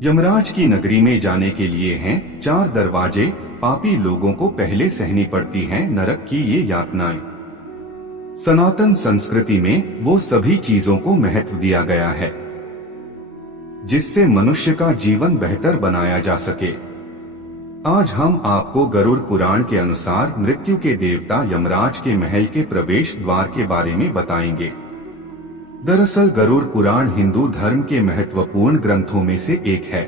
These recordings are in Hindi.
यमराज की नगरी में जाने के लिए हैं 4 दरवाजे। पापी लोगों को पहले सहनी पड़ती हैं नरक की ये यातनाएं। सनातन संस्कृति में वो सभी चीजों को महत्व दिया गया है जिससे मनुष्य का जीवन बेहतर बनाया जा सके। आज हम आपको गरुड़ पुराण के अनुसार मृत्यु के देवता यमराज के महल के प्रवेश द्वार के बारे में बताएंगे। दरअसल गरुड़ पुराण हिंदू धर्म के महत्वपूर्ण ग्रंथों में से एक है।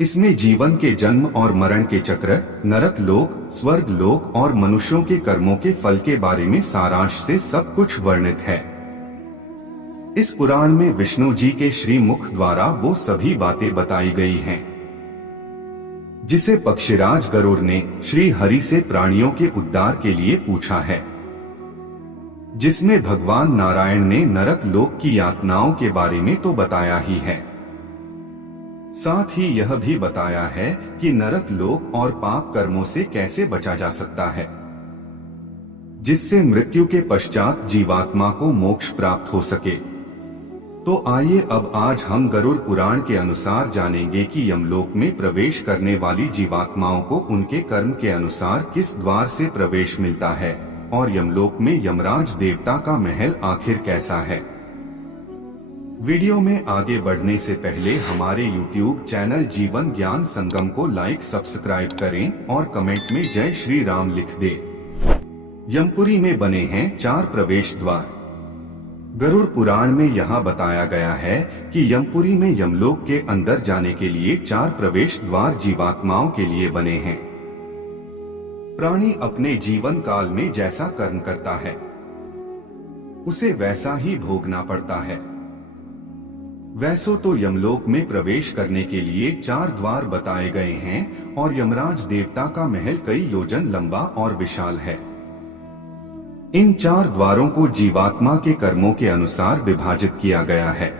इसमें जीवन के जन्म और मरण के चक्र, नरक लोक, स्वर्ग लोक और मनुष्यों के कर्मों के फल के बारे में सारांश से सब कुछ वर्णित है। इस पुराण में विष्णु जी के श्रीमुख द्वारा वो सभी बातें बताई गई हैं जिसे पक्षीराज गरुड़ ने श्री हरि से प्राणियों के उद्धार के लिए पूछा है, जिसमें भगवान नारायण ने नरक लोक की यातनाओं के बारे में तो बताया ही है, साथ ही यह भी बताया है कि नरक लोक और पाप कर्मों से कैसे बचा जा सकता है जिससे मृत्यु के पश्चात जीवात्मा को मोक्ष प्राप्त हो सके। तो आइए अब आज हम गरुड़ पुराण के अनुसार जानेंगे कि यमलोक में प्रवेश करने वाली जीवात्माओं को उनके कर्म के अनुसार किस द्वार से प्रवेश मिलता है और यमलोक में यमराज देवता का महल आखिर कैसा है। वीडियो में आगे बढ़ने से पहले हमारे YouTube चैनल जीवन ज्ञान संगम को लाइक सब्सक्राइब करें और कमेंट में जय श्री राम लिख दे। यमपुरी में बने हैं 4 प्रवेश द्वार। गरुड़ पुराण में यहाँ बताया गया है कि यमपुरी में यमलोक के अंदर जाने के लिए 4 प्रवेश द्वार जीवात्माओं के लिए बने हैं। प्राणी अपने जीवन काल में जैसा कर्म करता है उसे वैसा ही भोगना पड़ता है। वैसो तो यमलोक में प्रवेश करने के लिए 4 द्वार बताए गए हैं और यमराज देवता का महल कई योजन लंबा और विशाल है। इन 4 द्वारों को जीवात्मा के कर्मों के अनुसार विभाजित किया गया है।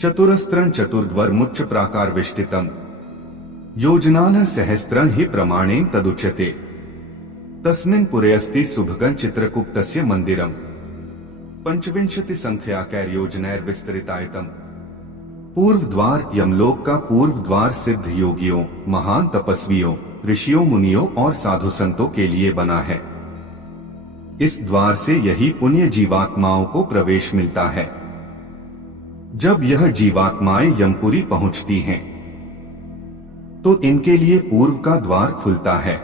चतुरस्त्रं चतुर्द्वारमुच्च प्राकार विष्टितम् योजनान सहस्त्रं हि प्रमाणेन तदुच्यते तस्मिन् पुरे सुभगं चित्रकूटस्य मंदिरम् 25 संख्याकैर्योजनैर् विस्तरितायतम्। पूर्व द्वार यमलोक का पूर्व द्वार सिद्ध योगियों, महान तपस्वियों, ऋषियों, मुनियों और साधु संतों के लिए बना है। इस द्वार से यही पुण्य जीवात्माओं को प्रवेश मिलता है। जब यह जीवात्माएं यमपुरी पहुंचती हैं तो इनके लिए पूर्व का द्वार खुलता है।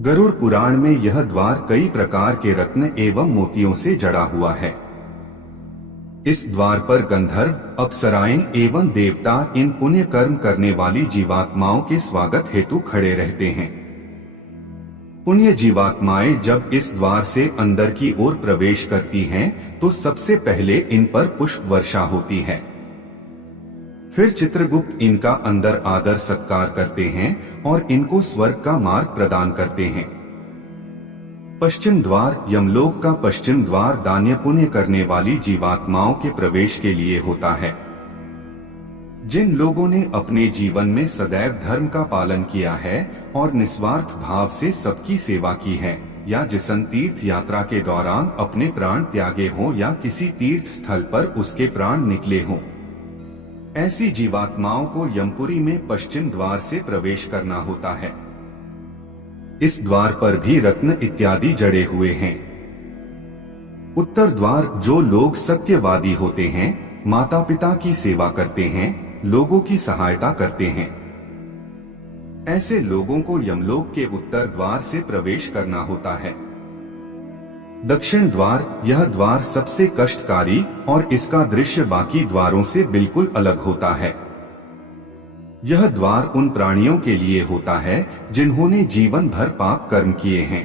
गरुड़ पुराण में यह द्वार कई प्रकार के रत्न एवं मोतियों से जड़ा हुआ है। इस द्वार पर गंधर्व, अप्सराएं एवं देवता इन पुण्य कर्म करने वाली जीवात्माओं के स्वागत हेतु खड़े रहते हैं। पुण्य जीवात्माएं जब इस द्वार से अंदर की ओर प्रवेश करती हैं तो सबसे पहले इन पर पुष्प वर्षा होती है। फिर चित्रगुप्त इनका अंदर आदर सत्कार करते हैं और इनको स्वर्ग का मार्ग प्रदान करते हैं। पश्चिम द्वार यमलोक का पश्चिम द्वार दान्य पुण्य करने वाली जीवात्माओं के प्रवेश के लिए होता है। जिन लोगों ने अपने जीवन में सदैव धर्म का पालन किया है और निस्वार्थ भाव से सबकी सेवा की है, या जिसन तीर्थ यात्रा के दौरान अपने प्राण त्यागे हों या किसी तीर्थ स्थल पर उसके प्राण निकले हों, ऐसी जीवात्माओं को यमपुरी में पश्चिम द्वार से प्रवेश करना होता है। इस द्वार पर भी रत्न इत्यादि जड़े हुए हैं। उत्तर द्वार जो लोग सत्यवादी होते हैं, माता पिता की सेवा करते हैं, लोगों की सहायता करते हैं, ऐसे लोगों को यमलोक के उत्तर द्वार से प्रवेश करना होता है। दक्षिण द्वार यह द्वार सबसे कष्टकारी और इसका दृश्य बाकी द्वारों से बिल्कुल अलग होता है। यह द्वार उन प्राणियों के लिए होता है जिन्होंने जीवन भर पाप कर्म किए हैं।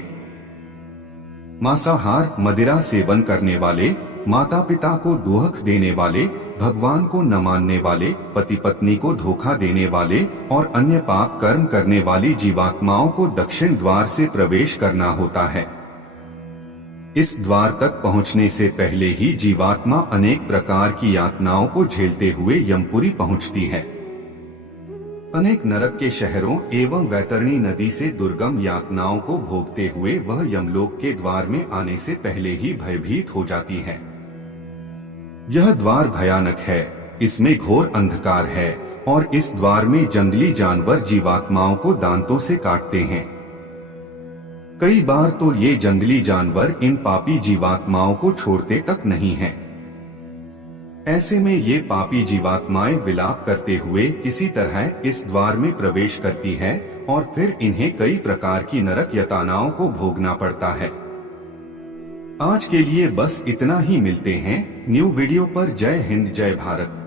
मांसाहार, मदिरा सेवन करने वाले, माता पिता को दुख देने वाले, भगवान को न मानने वाले, पति पत्नी को धोखा देने वाले और अन्य पाप कर्म करने वाली जीवात्माओं को दक्षिण द्वार से प्रवेश करना होता है। इस द्वार तक पहुंचने से पहले ही जीवात्मा अनेक प्रकार की यातनाओं को झेलते हुए यमपुरी पहुंचती है। अनेक नरक के शहरों एवं वैतरणी नदी से दुर्गम यातनाओं को भोगते हुए वह यमलोक के द्वार में आने से पहले ही भयभीत हो जाती है। यह द्वार भयानक है, इसमें घोर अंधकार है और इस द्वार में जंगली जानवर जीवात्माओं को दांतों से काटते हैं। कई बार तो ये जंगली जानवर इन पापी जीवात्माओं को छोड़ते तक नहीं हैं। ऐसे में ये पापी जीवात्माएं विलाप करते हुए किसी तरह इस द्वार में प्रवेश करती है और फिर इन्हें कई प्रकार की नरक यातनाओं को भोगना पड़ता है। आज के लिए बस इतना ही। मिलते हैं न्यू वीडियो पर। जय हिंद, जय भारत।